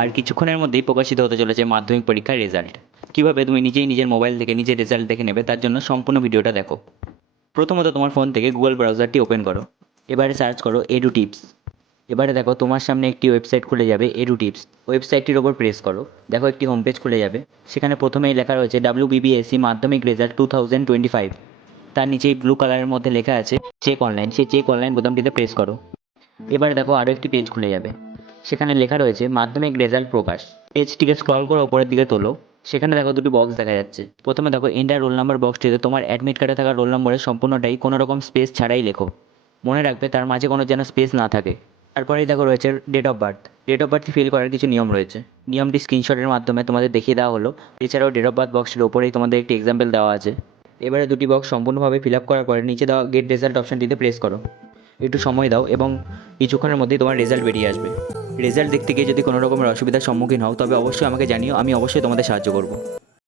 আর কিছুক্ষণের মধ্যেই প্রকাশিত হতে চলেছে মাধ্যমিক পরীক্ষার রেজাল্ট। কীভাবে তুমি নিজেই নিজের মোবাইল থেকে নিজের রেজাল্ট দেখে নেবে তার জন্য সম্পূর্ণ ভিডিওটা দেখো। প্রথমত তোমার ফোন থেকে গুগল ব্রাউজারটি ওপেন করো। এবারে সার্চ করো এডু টিপস। এবারে দেখো তোমার সামনে একটি ওয়েবসাইট খুলে যাবে এডু টিপস। ওয়েবসাইটটির ওপর প্রেস করো। দেখো একটি হোম পেজ খুলে যাবে। সেখানে প্রথমেই লেখা রয়েছে WBBSC মাধ্যমিক রেজাল্ট 2025। তার নিচেই ব্লু কালারের মধ্যে লেখা আছে চেক অনলাইন। সেই চেক অনলাইন বোতামটিতে প্রেস করো। এবারে দেখো আরও একটি পেজ খুলে যাবে। সেখানে লেখা রয়েছে মাধ্যমিক রেজাল্ট প্রকাশ। পেজটিকে স্ক্রল করে ওপরের দিকে তোলো। সেখানে দেখো দুটি বক্স দেখা যাচ্ছে। প্রথমে দেখো এন্টার রোল নাম্বার বক্সটিতে তোমার অ্যাডমিট কার্ডে থাকা রোল নম্বরের সম্পূর্ণটাই কোনো রকম স্পেস ছাড়াই লেখো। মনে রাখবে তার মাঝে কোনো যেন স্পেস না থাকে। তারপরেই দেখো রয়েছে date of birth. Date of বার্থটি ফিল করার কিছু নিয়ম রয়েছে। নিয়মটি স্ক্রিনশটের মাধ্যমে তোমাদের দেখিয়ে দেওয়া হলো। এছাড়াও ডেট অফ বার্থ বক্সের ওপরেই তোমাদের একটি এক্সাম্পল দেওয়া আছে। এবারে দুটি বক্স সম্পূর্ণভাবে ফিল আপ করার পরে নিচে দেওয়া গেট রেজাল্ট অপশানটিতে প্রেস করো। একটু সময় দাও এবং কিছুক্ষণের মধ্যেই তোমার রেজাল্ট বেরিয়ে আসবে। রেজাল্ট দেখতে গিয়ে যদি কোনো রকমের অসুবিধার সম্মুখীন হও তবে অবশ্যই আমাকে জানিও, আমি অবশ্যই তোমাদের সাহায্য করব।